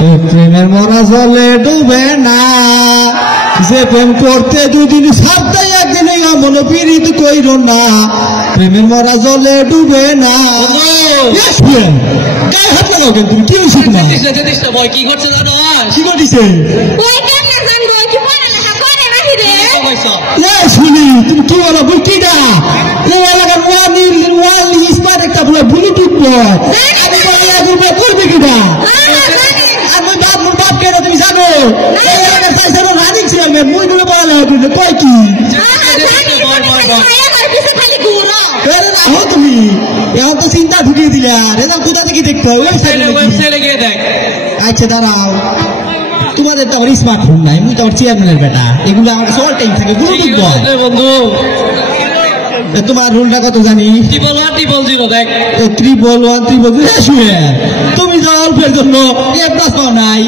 প্রেমের মরা জলে ডুবে না, যে প্রেম করতে দুদিন সারতে একদিন মনে পীড়িত কইর না, প্রেমের মরা জলে ডুবে না। হাত লাগাও কেন তুমি? কি হয়েছে তোমার? কি করছে জানো? কি করছে? শুনি তুমি কি বলো? বুকিটা এই এলাকার স্মার্ট একটা ব্লুটুথ করবে কিনা? বাপ কেন তুমি জানো? রানিং ছিলাম মুই বলা কয় কি তুমি এখন তো চিন্তা ঢুকিয়ে দিলা। রেজাল্ট কোথা থেকে দেখতে হবে? আচ্ছা দাঁড়াও, তোমাদের তো আমার স্মার্টফোন নাই, মুই তো আমার চেয়ারম্যানের বেটা, এগুলো আমার কাছে অল টাইম থাকে। বন্ধু তোমার রুলটা কত জানি? 311 শুয়ে তুমি যা অল্পের জন্য পাও নাই।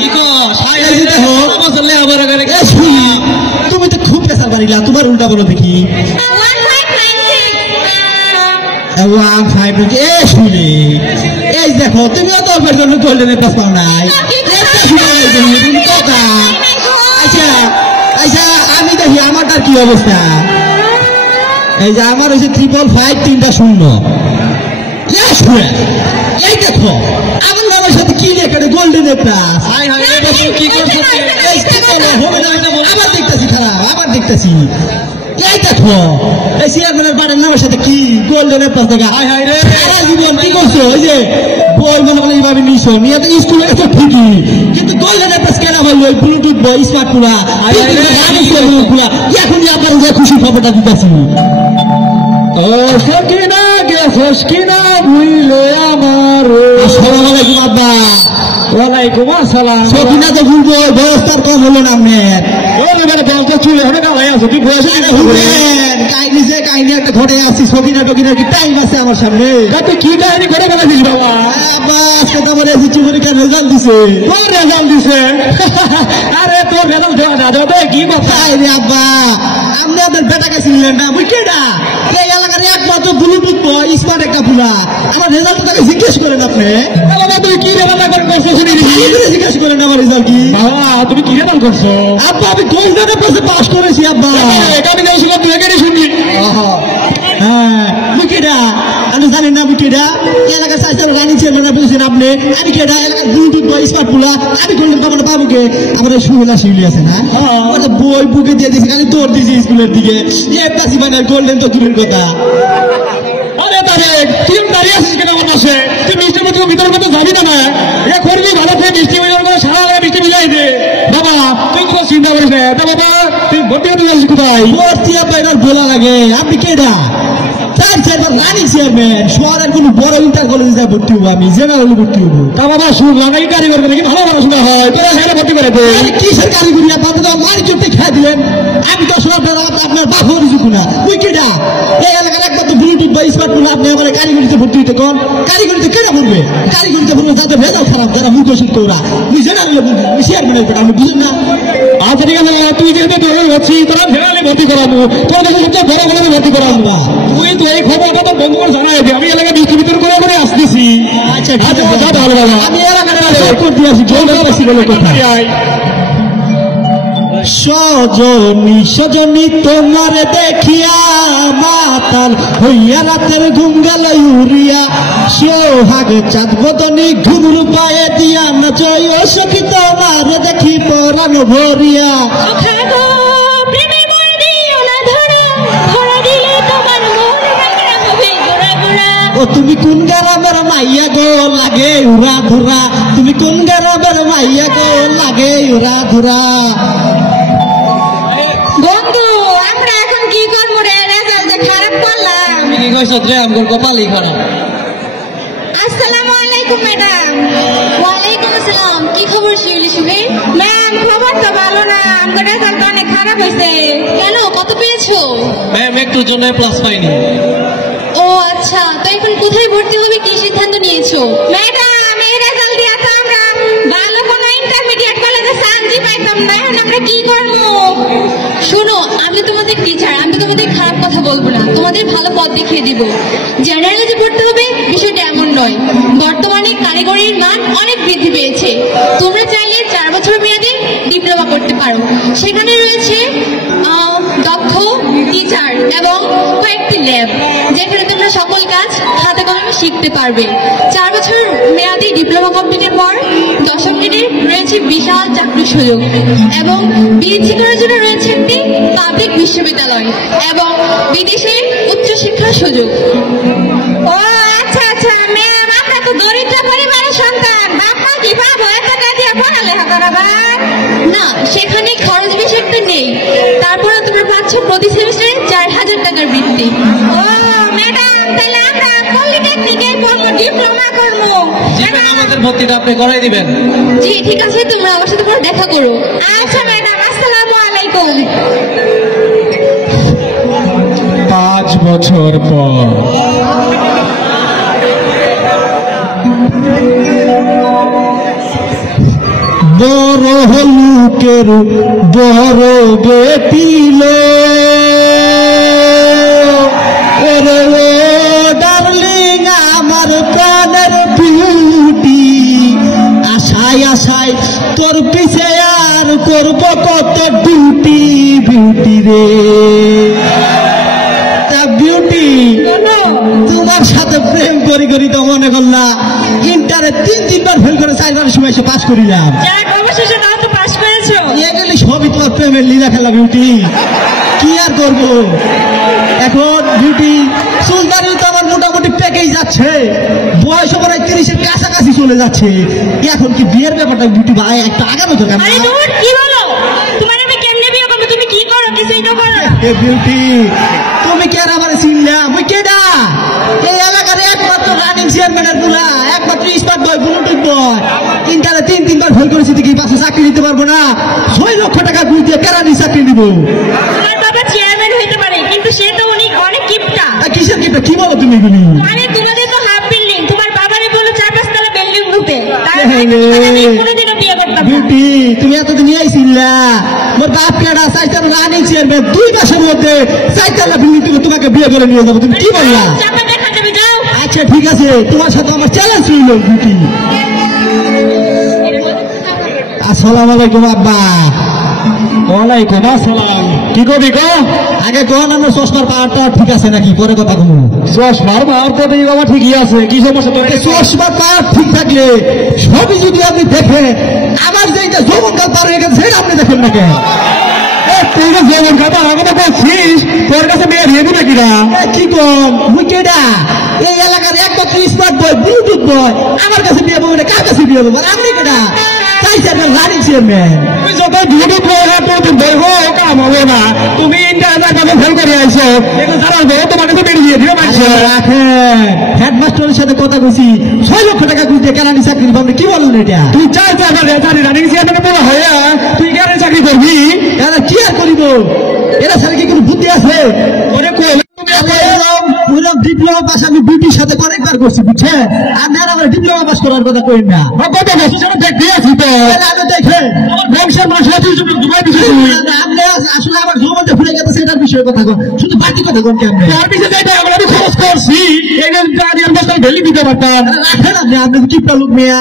তুমি তো খুব পেশার বাড়িলা, তোমার উল্টা বলো দেখি। 1.5 শুনে এই দেখো তুমি অত অল্পের জন্য গোল্ডেনের পাস পাও নাই। আচ্ছা আচ্ছা আমি দেখি আমারটার কি অবস্থা। এই যে আমার হয়েছে 555 3টা 0। এই দেখো আমার নামের সাথে কি লেখা? গোল্ডেনের প্লাস। আবার দেখতেছি খারাপ, আবার দেখতেছি। এই দেখো এই চেয়ারম্যানের বাড়ির নামের সাথে কি গোল্ডেনের প্লাস দেখা। সারা জীবন কি করছো? ওই যে বই মনে বলে এইভাবে নিছো নিয়ে তো স্কুলে গেছো ঠিকই, কিন্তু গোল্ডেনের প্লাস কেনা হইলো ওই ব্লুটুথ বই স্মার্ট পুরা এখনই আপনার যে খুশি খবরটা দিতেছি। ও সকিনা গেছস কিনা ভুইলে আমার। আসসালামু আলাইকুম আব্বা। ওয়ালাইকুম আসসালাম। সকিনা তো ভুলবো, বয়সটার কম হলো না আপনার। চুলে হবে না ভাই আছে তুই বয়সে কাহিনী যে কাহিনী একটা ঘটে আসছি। সকিনা টকিনা কি টাইম আছে আমার সামনে? তুই কি কাহিনী ঘটে বেড়াচ্ছিস বাবা? আব্বা আজকে তো আমার এসেছি পরীক্ষার রেজাল্ট দিছে। তোর রেজাল্ট দিছে? আরে তোর রেজাল্ট দেওয়া না দেওয়া কি কথা রে আব্বা? আপনি আপনার বেটাকে চিনলেন না? মুই কেডা? এই এলাকার একমাত্র ব্লুটুথ বয় স্মার্ট একটা পুরা। আমার রেজাল্ট তাকে জিজ্ঞেস করেন আপনি। তুমি কি রেজাল্ট করছো? জিজ্ঞেস করেন আমার রেজাল্ট কি? বাবা তুমি কি রেজাল্ট করছো? আব্বা আমি গোল্ডেনের পাশে পাস করেছি আব্বা। এটা আমি দেখছিলাম তুই এখানে শুনবি। হ্যাঁ মুই কেডা? আমি জানি না মুই কেডা? এলাকার সাইজের রানিং চেয়ারম্যান বলছেন আপনি। আমি কেডা? এলাকার ব্লুটুথ বয় স্মার্ট পুরা। আমি গোল্ডেন পাবো পাবো কে? আমার সুবিধা শিউলি আছে না, বই বুকে দিয়ে দিয়েছি, খালি দৌড় দিয়েছি স্কুলের দিকে। পাশি মানে গোল্ডেন তো দূরের কথা। আরে তারেক তুই দাঁড়িয়ে আছিস কেন আমার পাশে? তুই মিষ্টির মধ্যে ভিতরের মধ্যে যাবি না? এ করবি ভালো করে মিষ্টি সারা মিষ্টি মিলাই দে বাবা। তুই কোনো চিন্তা করিস না বাবা। তুই ভর্তি হতে যাচ্ছিস কোথায়? ভর্তি আপনার বলা লাগে। আপনি কেডা? Running chairman. শহরের কোন বড় ইন্টার কলেজে যা ভর্তি হবো আমি, জেনারেলে ভর্তি হবো। তা বাবা শুনলাম নাকি কারিগর নাকি ভালো পড়াশোনা হয়, তোরা সেটা ভর্তি করে দে। কিসের কারিগরি? আপনি তো মারি চোটে খাই দিলেন। আমি তো আসলে আপনার বাপ হওয়ার কিছু না। তুই কেডা? এই এলাকার একমাত্র ব্লুটুথ বা স্মার্ট ফোন আপনি আমার কারিগরিতে ভর্তি হইতে কোন? কারিগরিতে কেনা পড়বে? কারিগরিতে পড়বে যাদের রেজাল্ট খারাপ, যারা মুখ শিখতে ওরা। তুই জেনারেলে চেয়ারম্যানের পড়া আমি বুঝুন না। আচ্ছা ঠিক আছে তুই যেহেতু তোর হচ্ছি তোরা জেনারেলে ভর্তি করাবো, তোর দেশে সবচেয়ে বড় বড় ভর্তি করাবো না। তুই তো এই খবরটা তো বন্ধু করে জানাই দে। আমি এলাকায় বৃষ্টি ভিতর করে করে আসতেছি। আচ্ছা ভালো বাবা আমি এলাকায় করতে আসি। বলে কোথায়? সজনী সজনী তোমার দেখিয়া মাতাল হইয়া রাতের ঘুম গেল উড়িয়া। সোহাগে চাঁদ বদনী ঘুমুর পায়ে দিয়া নাচয় সখী তোমার দেখি পরাণ ভরিয়া। ও তুমি কোন গ্রামের মাইয়া গো লাগে উড়া ধুরা? তুমি কোন গ্রামের মাইয়া গো লাগে উড়া ধুরা? বন্ধু আমরা এখন কি করবো রে? রেজাল্ট খারাপ করলাম। তুমি কি কইছ রে? আমার কপালই খারাপ। আসসালামু আলাইকুম ম্যাডাম। ওয়ালাইকুম আসসালাম। কি খবর শিউলি সুবীর? ম্যাম খবর তো ভালো না, আমার রেজাল্ট অনেক খারাপ হয়েছে। কেন, কত পেয়েছো? ম্যাম একটুর জন্য প্লাস পাইনি। ও আচ্ছা, তো এখন কোথায় ভর্তি হবে কি সিদ্ধান্ত নিয়েছো? ম্যাডাম এই রেজাল্ট দিয়ে তো আমরা ভালো কোনো ইন্টারমিডিয়েট কলেজে চান্সই পাইতাম না, এখন আমরা কি করবো? শোনো আমি তোমাদের টিচার, আমি তোমাদের খারাপ কথা বলবো না, তোমাদের ভালো পথ দেখিয়ে দিব। জেনারেলে যে পড়তে হবে বিষয়টা এমন নয়, বর্তমানে কারিগরির মান অনেক বৃদ্ধি পেয়েছে। তোমরা চাইলে ল্যাব, যেখানে তোমরা সকল কাজ হাতে কলমে শিখতে পারবে। 4 বছর মেয়াদী ডিপ্লোমা কমপ্লিটের পর 10ম গ্রেডে রয়েছে বিশাল চাকরির সুযোগ এবং বিএসসি করার জন্য রয়েছে একটি পাবলিক বিশ্ববিদ্যালয় এবং বিদেশে উচ্চশিক্ষার সুযোগ। ও আচ্ছা আচ্ছা, ম্যাম আপনার তো দরিদ্র পরিবারের সন্তান, বাপ মা কি পাবো এত টাকা দিয়ে পড়ালেখা করাবার? না, সেখানে খরচ বেশি একটা নেই। তারপরে তোমরা পাচ্ছ প্রতি সেমিস্টারে 4000 টাকার বৃত্তি। ও ম্যাডাম, তাহলে আমরা পলিটেকনিকে পড়বো, ডিপ্লোমা করবো। আমাদের ভর্তিটা আপনি করাই দিবেন। জি ঠিক আছে, তোমরা আমার সাথে পরে দেখা করো। আচ্ছা ম্যাডাম, আসসালামু আলাইকুম। 5 বছর পর বড় হলুকের বড় বেটিল ডার্লিং আমার প্রাণের বিউটি, আশায় আশায় তোর পিছে আর করবো কত ডিউটি, বিউটি রে বিউটি। তোমার সাথে প্রেম করি করি তো মনে করলা ইন্টারে 3-3বার ফেল করে 4বারের সময় এসে পাস করিলাম। অবশেষে তাও তো পাস করেছো। এগুলি সবই তোমার প্রেমের লীলা খেলা বিউটি, কি আর করবো এখন বিউটি। চুলদারি তো আমার মোটামুটি পেকেই যাচ্ছে, বয়স প্রায় 30-এর কাছাকাছি চলে যাচ্ছে। এখন কি বিয়ের ব্যাপারটা বিউটি ভাই একটা আগানো দরকার না? কি বলো, তোমার আমি কেমনে বিয়ে করবো? তুমি কি করো, কিছুই তো করো। বিউটি তুমি কে আমার চিনলা? মুই কেডা? এই এলাকার একমাত্র রানিং চেয়ারম্যানের পুরা, একমাত্র স্মার্ট বয়, ব্লুটুথ বয়। ইন্টারে 3-3বার ফেল করেছি, কি পাশে চাকরি দিতে পারবো না? 6 লক্ষ টাকা ঘুষ দিয়ে কেরানি চাকরি দিব। তোমার বাবা চেয়ারম্যান হইতে পারে, কিন্তু সে তো অনেক কিপটা। কিসের কিপটা? কি বলো তুমি এগুলি? মানে তোমাদের তো হাফ বিল্ডিং, তোমার বাবারে বলো 4-5 তলা বিল্ডিং হতে। কোনোদিনও বিয়ে করতাম না। বিউটি তুমি এতদিন আইছিলা, মোর বাপ কেডা? 4 রানিং চেয়ারম্যান, 2 মাসের মধ্যে 4 তলা বিল্ডিং থেকে তোমাকে বিয়ে করে নিয়ে যাবো। তুমি কি বললা? আচ্ছা ঠিক আছে, তোমার সাথে আমার চ্যালেঞ্জ রইল বিউটি। আসসালামু আলাইকুম আব্বা। ওয়ালাইকুম আসসালাম। কি করবি গো? আগে কোন আমার চশমার পাওয়ারটা ঠিক আছে নাকি, পরে কথা কমু। চশমার পাওয়ার তো বাবা ঠিকই আছে, কি সমস্যা? চশমার পাওয়ার ঠিক থাকলে সবই যদি আপনি দেখেন, আমার যে এটা যৌবন কাল পার হয়ে গেছে সেটা আপনি দেখেন না কেন? তুই যে যৌবন কাল পার আগে তো বলছিস তোর কাছে মেয়ে বিয়ে দিবে কিনা? কি কম মুই কেডা? এই এলাকার একমাত্র স্মার্ট বয়, ব্লুটুথ বয়, আমার কাছে বিয়ে বলবো না, কার কাছে বিয়ে বলবো? আপনি কেডা? Running chairman. তুমি যত ব্লুটুথ বয় বই হোক কাম হবে না। তুমি ইন্টারনেট ফেল করে আইছো, তোমাকে তো বেরিয়ে দিয়ে রাখেন। হেডমাস্টারের সাথে কথা বলছি, 6 লক্ষ টাকা ঘুষ দিয়ে কেরানি চাকরি পাবো। কি বললেন এটা? তুই চাই রানিং চেয়ারম্যান বড় হয়ে তুই কেরানি চাকরি করবি? এরা কি আর করিব? এরা স্যার কি কোনো বুদ্ধি আছে? ডিপ্লোমা পাস আমি বিউটির সাথে অনেকবার করছি, বুঝছেন? আপনার আমার ডিপ্লোমা পাস করার কথা কই না। দেখতে আছি তো আমি দেখে বংশের মানুষ আসলে আমার জমাতে ভুলে গেছে, সেটার বিষয়ে কথা কন, শুধু বাকি কথা কন। কেমন আমি খরচ করছি ভ্যালি দিতে পারতাম। রাখেন আপনি, আপনি কিপটা লোক মেয়া।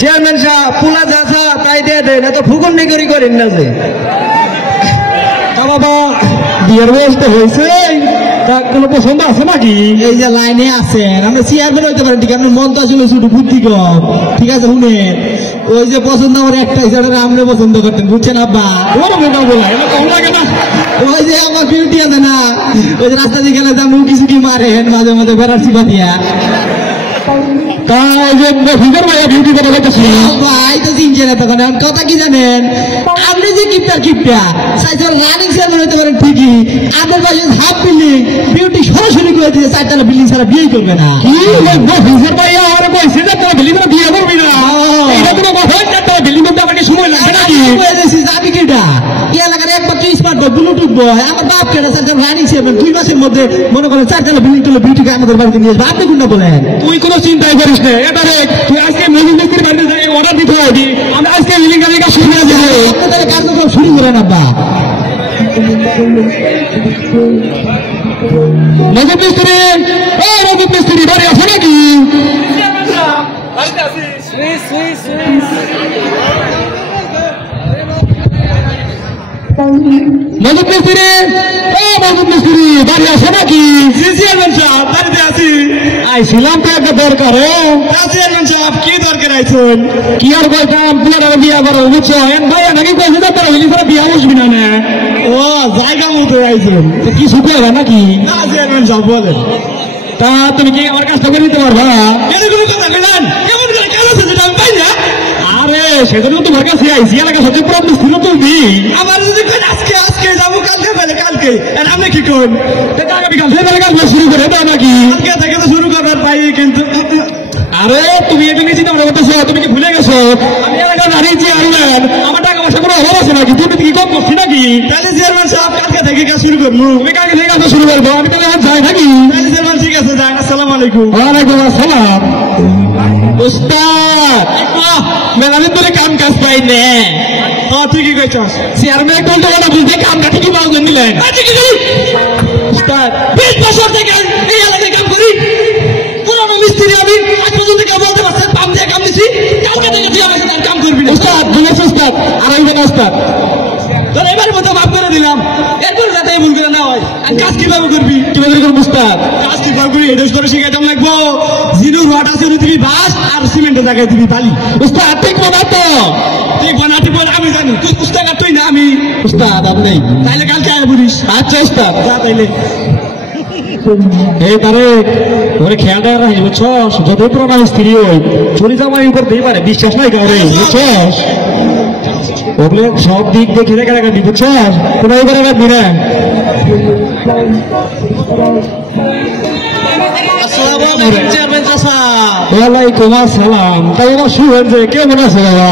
চেয়ারম্যান সাহেব পোলা যা তাই দিয়ে দেন, এত ফুকুন নিগরি করেন না যে। বাবা বিয়ের বয়স তো হয়েছে, কোনো পছন্দ আছে নাকি? এই যে লাইনে আছেন, আমরা চেয়ারম্যান হইতে পারেন, ঠিক আছে? মন তো আসলে শুধু বুদ্ধি কম, ঠিক আছে? শুনে ওই যে পছন্দ আমার একটাই, সেটা আমরা পছন্দ করতেন, বুঝছেন আব্বা? কম লাগে না? ওই যে আমার বিউটি আছে না, ওই যে রাস্তা দিয়ে গেলে যেমন কিছু কি মারেন মাঝে মাঝে বেড়ার চিপা দিয়া। কথা কি জানেন? আপনি যে কিপটার কিপটা রানিং চেয়ারম্যান হতে পারেন ঠিকই, আপনার পাশে হাফ বিল্ডিং, বিউটি সরাসরি করে দিয়ে 4 তলা বিল্ডিং ছাড়া বিয়ে করবে না। বিয়ে করবি না? সময় লাগবে নাকি? আমি কিটা এই এলাকার একমাত্র স্মার্ট বয়, ব্লুটুথ বয়, আমার বাপ কেটা 4 রানিং চেয়ারম্যান, 2 মাসের মধ্যে মনে করেন 4 তলা বিল্ডিং তুলে বিউটিকে আমাদের বাড়িতে নিয়ে আসবে। আপনি কোনটা বলেন? তুই কোনো চিন্তাই করিস না, এবারে তুই আজকে মজুর মিস্ত্রির বাড়িতে অর্ডার দিতে হবে, আমি আজকে বিল্ডিং কাজের কাজ শুরু করে দেবো। আপনি তাহলে কার্যক্রম শুরু করেন আব্বা। মজুর মিস্ত্রি, মজুর মিস্ত্রি বাড়ি আছে নাকি? মজুর মিস্ত্রি, মিস্ত্রি বাড়ি আছে নাকি? চেয়ারম্যান সাহেব বাড়িতে আছি। আইছিলাম তো একটা দরকারে। চেয়ারম্যান সাহেব কি দরকার আইছেন? কি আর কইতাম পুরা বিয়া করা বুঝছো ভাই নাকি কইছে তো তোরা হইলি বিয়া বসবি না না। ও জায়গা মতো আইছেন কি শুকো হবে নাকি? না চেয়ারম্যান সাহেব বলেন। তা তুমি কি আমার কাজটা করে দিতে পারবা? এরকম কথা বলেন কেমন করে কাজ আছে যেটা আমি পাই না। আরে সেজন্য তোমার কাছে আইসি এলাকা সত্যি প্রবলেম ছিল তুমি। আমার যদি আজকে আজকে যাবো কালকে পেলে কালকে আপনি কি করুন? আগামী কাল থেকে কাজ শুরু করে দাও নাকি? আজকে থেকে তো শুরু করবার পাই কিন্তু। আরে তুমি এটা নিয়ে চিন্তা করতেছো? তুমি কি ভুলে গেছো আমি এলাকা দাঁড়িয়েছি আনলেন আমার টাকা পয়সা কোনো অভাব আছে নাকি? তুমি কি কম করছি নাকি? তাহলে চেয়ারম্যান সাহেব কালকে থেকে কাজ শুরু করবো। তুমি কালকে থেকে কাজ শুরু করবো আমি তো যাই নাকি? তাহলে চেয়ারম্যান ঠিক আছে যাই। আসসালামু আলাইকুম। ওয়ালাইকুম আসসালাম। উস্তাদ মেলাদিন ধরে কাম কাজ পাই নে। তুই কি কইছস? চেয়ারম্যান কোন টাকা বুঝতে কাম কাটি কি মাউজন দিলেন? উস্তাদ 20 বছর থেকে এই এলাকায় কাম করি। পুরনো মিস্ত্রি আমি আজ পর্যন্ত কেউ বলতে পারছে পাম দিয়ে কাম দিছি। কালকে থেকে তুই আমার সাথে কাম করবি না। উস্তাদ বলেছ উস্তাদ আর আমি না উস্তাদ তোর এবারে মতো মাফ করে দিলাম। এরপর যাতে ভুল করে না হয়। আর কাজ কিভাবে করবি? কিভাবে করবি উস্তাদ? কাজ কিভাবে করবি এটা তোর শিখাইতাম লাগবো। জিরো রড আছে তুমি বাস আর সিমেন্টের জায়গায় তুমি বালি। উস্তাদ ঠিক বানা তো ঠিক বানা ঠিক বল আমি জানি তুই উস্তাদ আর তুই না আমি উস্তাদ আর নেই। তাইলে কালকে আয় বলিস। আচ্ছা উস্তাদ যা তাইলে। এই তারেক ওরে খেয়াল রাখিস বুঝছস? যতই পুরোনো স্ত্রী ওই চুরি জামাই উপর দিয়ে পারে বিশ্বাস নাই কাউরে বুঝছস? ওগুলো সব দিক দেখে দেখে রাখবি বুঝছস? কোনো করে রাখবি না। ওয়ালাইকুম আসসালাম। তাই আমার শুভেন যে কেমন আছে বাবা?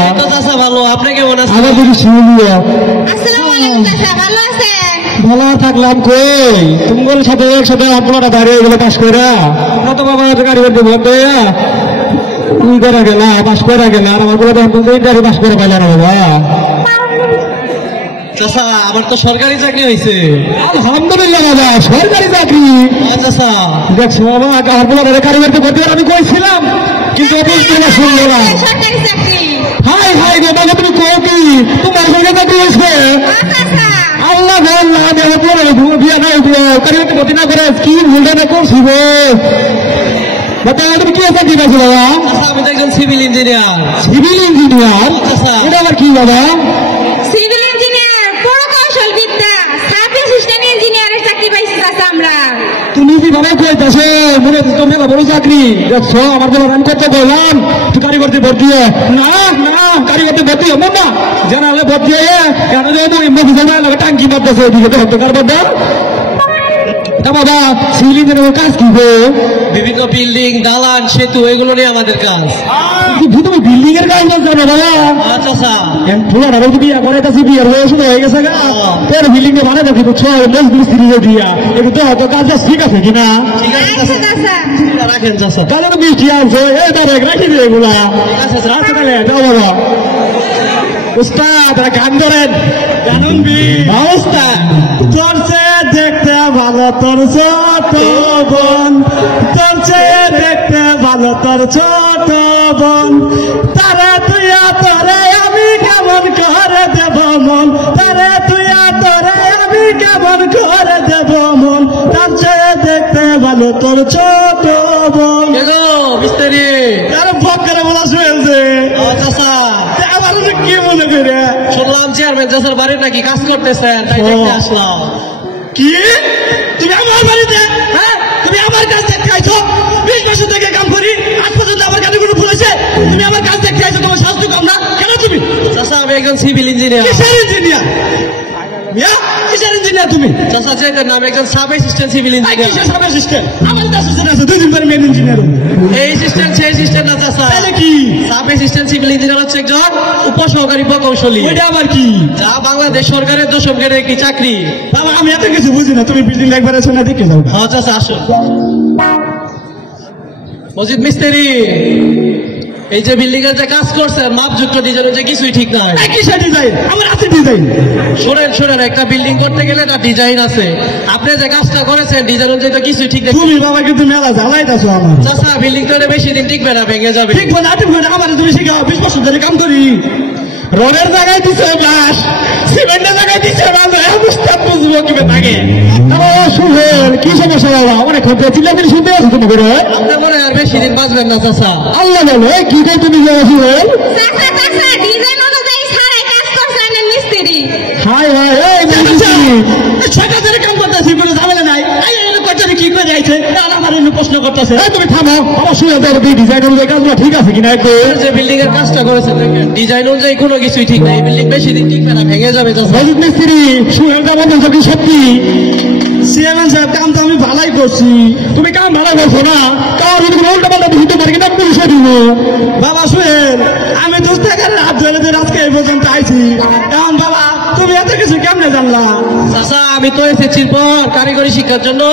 ভালো। আপনি কেমন আছেন? আমার দিদি শুনিয়া ভালো থাকলাম। কই তোমার সাথে একসাথে আপনারা দাঁড়িয়ে গেলে পাশ করে তো বাবা গাড়ি করতে বন্ধ তুই করে গেলা পাশ করে গেলা আর আমার গাড়ি পাশ করে পাইলা না বাবা। চাচা আমার তো সরকারি চাকরি হয়েছে। আলহামদুলিল্লাহ বাবা সরকারি চাকরি। চাচা দেখছো বাবা আপনারা গাড়ি করতে করতে আমি কইছিলাম কিন্তু অবশ্যই শুনলো না। হাই হাই গো বাবা তুমি কও কি তোমার সরকারি চাকরি হয়েছে? আল্লাহ বিয়া নাই কারি না করে কি ভুলটা না করছি গো। তুমি কি চাকরি পাইছো বাবা? আমি তো একজন সিভিল ইঞ্জিনিয়ার। সিভিল ইঞ্জিনিয়ার এটা আবার কি বাবা? সিভিল ইঞ্জিনিয়ার প্রকৌশল বিদ্যা সাব অ্যাসিস্ট্যান্ট ইঞ্জিনিয়ারের চাকরি পাইছি চাচা আমরা। তুমি যেভাবে কইতেছো মনে হচ্ছে মেলা বড় চাকরি। দেখছো আমার বলো আমি করতে বললাম তুই গাড়ি করতে ভর্তি না না গাড়ি করতে ভর্তি হবো না জানালে ভর্তি হয়ে কেন যে টাঙ্কি মারতেছে ওদিকে তো হতে কারবার বাবা সিভিল ইঞ্জিনিয়ারের কাজ কি গো? বিভিন্ন বিল্ডিং দালান সেতু এগুলো নিয়ে আমাদের কাজ। তুমি বিল্ডিং এর কাজ জানো বাবা? আচ্ছা স্যার পুরা ঢাকা বিয়া করে কাছে বিয়ার বয়স হয়ে গেছে গা তোর বিল্ডিং এ বানাই দেখি বুঝছো মিস্ত্রি দিয়া একটু তো হয়তো কাজ ঠিক আছে কিনা? ঠিক আছে রাখেন চাচা। তাহলে তো মিষ্টি আছে এই তারে রাখি দে এগুলা। আচ্ছা তাহলে যাও বাবা। উস্তাদ গান ধরেন জানুন বি উস্তাদ তোর চেয়ে দেখতে ভালো তোর ছোট বোন তোর চেয়ে দেখতে ভালো তোর ছোট বোন তারে তুইয়া তোরে আমি কেমন করে দেব মন তারে তুইয়া তোরে আমি কেমন করে দেব মন তার চেয়ে দেখতে ভালো তোর ছোট বোন। মিস্ত্রি তার ভোগ করে বলা শুয়েছে। চাচা আমার কি মনে করে শুনলাম চেয়ারম্যান চাচার বাড়ি নাকি কাজ করতেছেন তাই দেখতে আসলাম। কি তুমি আমার বাড়িতে? হ্যাঁ তুমি আমার কাজ দেখতে আইছো? 20 বছর থেকে কাম করি আজ পর্যন্ত আমার কাছে কোনো ভুল হয়েছে? তুমি আমার কাজ দেখতে আইছো তোমার শাস্তি কম না কেন? তুমি চাচা আমি একজন সিভিল ইঞ্জিনিয়ার। কিসের ইঞ্জিনিয়ার? কিসের ইঞ্জিনিয়ার তুমি? চাচা যেটার নাম একজন সাব অ্যাসিস্ট্যান্ট সিভিল ইঞ্জিনিয়ার। কিসের সাব অ্যাসিস্ট্যান্ট? আমার তো অ্যাসিস্ট্যান্ট আছে 2 দিন পরে মেন ইঞ্জিনিয়ার। এই অ্যাসিস্ট্যান্ট সেই অ্যাসিস্ট্যান্ট না চাচা। তাহলে কি? সাব অ্যাসিস্ট্যান্ট সিভিল ইঞ্জিনিয়ার হচ্ছে একজন উপসহকারী প্রকৌশলী। ওইটা আবার কি? যা বাংলাদেশ সরকারের 10ম গ্রেডের একটি চাকরি। বাবা আমি এত কিছু বুঝি না তুমি বিল্ডিং একবার এসে না দেখে যাও। হ্যাঁ চাচা আসুন। মজিদ মিস্ত্রি এই যে বিল্ডিং এর যে কাজ করছেন মাপযুক্ত ডিজাইন যে কিছুই ঠিক নাই। কিসের ডিজাইন? আমার আছে ডিজাইন। শোনেন একটা বিল্ডিং করতে গেলে তার ডিজাইন আছে। আপনি যে কাজটা করেছেন ডিজাইন অনুযায়ী তো কিছুই ঠিক নেই। তুমি বাবা কিন্তু মেলা জ্বালাইতেছো আমার। চাচা বিল্ডিং তো বেশি দিন টিকবে না, ভেঙে যাবে। ঠিক বলে আমার তুমি শিখাও 20 বছর ধরে কাম করি। রডের জায়গায় দিছে গাছ সিমেন্টের জায়গায় দিছে বুঝতে বুঝবো লক্ষ্মী থাকে সুহেল কি সমস্যা বাবা অনেক ঘন্টা চিল্লামিলি শুনতে আছো তুমি করে আপনার মনে আর বেশি দিন বাঁচবেন না চাচা। আল্লাহ বলো কি কই তুমি সুহেল চাচা চাচা ডিজাইন অনুযায়ী সারাই কাজ করছেন মিস্ত্রি। হাই হাই এই ছয়টা ধরে কাম করতেছি কোনো ঝামেলা নাই কি করে যাইছে আমার প্রশ্ন করতেছে তুমি থামো আমার সুহেল ডিজাইন অনুযায়ী কাজগুলো ঠিক আছে কিনা যে বিল্ডিং এর কাজটা করেছেন ডিজাইন অনুযায়ী কোনো কিছুই ঠিক নাই, বিল্ডিং বেশি দিন টিকবে না, ভেঙে যাবে চাচা। মিস্ত্রি সুহেলটা বলতেছ কি সত্যি? চেয়ারম্যান সাহেব কাম তো আমি ভালাই করছি। তুমি কাম ভালো করছো না, কারণ যদি উল্টা পাল্টা দিতে পারি কিনা পুলিশে দিব। বাবা সুহেল আমি দোষ টাকার হাত ধরে আজকে এই পর্যন্ত আইছি, এখন বাবা তুমি এত কিছু কেমনে জানলা? চাচা আমি তো এসেছির পর কারিগরি শিক্ষার জন্য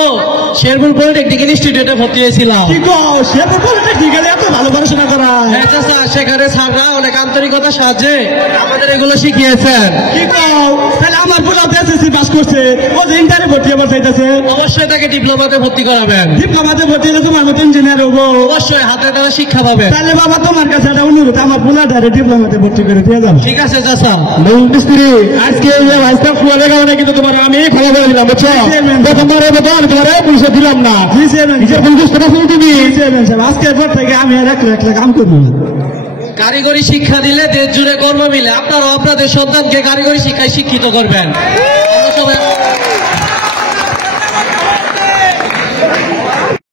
শেরপুর পলিটেকনিক ইনস্টিটিউটে ভর্তি হয়েছিলাম। কি গো শেরপুর পলিটেকনিকে এত ভালো পড়াশোনা করা? হ্যাঁ চাচা, সেখানে স্যাররা অনেক আন্তরিকতার সাহায্যে আমাদের এগুলো শিখিয়েছেন। কি গো তাহলে আমার পুরো এসএসসি পাস করছে, ও যে ইন্টারে ভর্তি হবার চাইতেছে, অবশ্যই তাকে ডিপ্লোমাতে ভর্তি করাবেন। ডিপ্লোমাতে ভর্তি হলে তোমার মতো ইঞ্জিনিয়ার হবো, অবশ্যই হাতে তারা শিক্ষা পাবে। তাহলে বাবা তোমার কাছে একটা অনুরোধ, আমার পুলাটারে ডিপ্লোমাতে ভর্তি করে দিয়ে যাবো। ঠিক আছে চাচা। মিস্ত্রি আজকে ফুয়াদের কারণে কিন্তু তোমার আমি ক্ষমা করে দিলাম বুঝছো, প্রথমবারের মতো আমি তোমার পুলিশে দিলাম না। নিজের ভুল বুঝতে পারছো তুমি? আজকের পর থেকে আমি আর একলা একলা কাম করবো না। কারিগরি শিক্ষা দিলে দেশ জুড়ে কর্ম মিলে, আপনারাও আপনাদের সন্তানকে কারিগরি শিক্ষায় শিক্ষিত করবেন।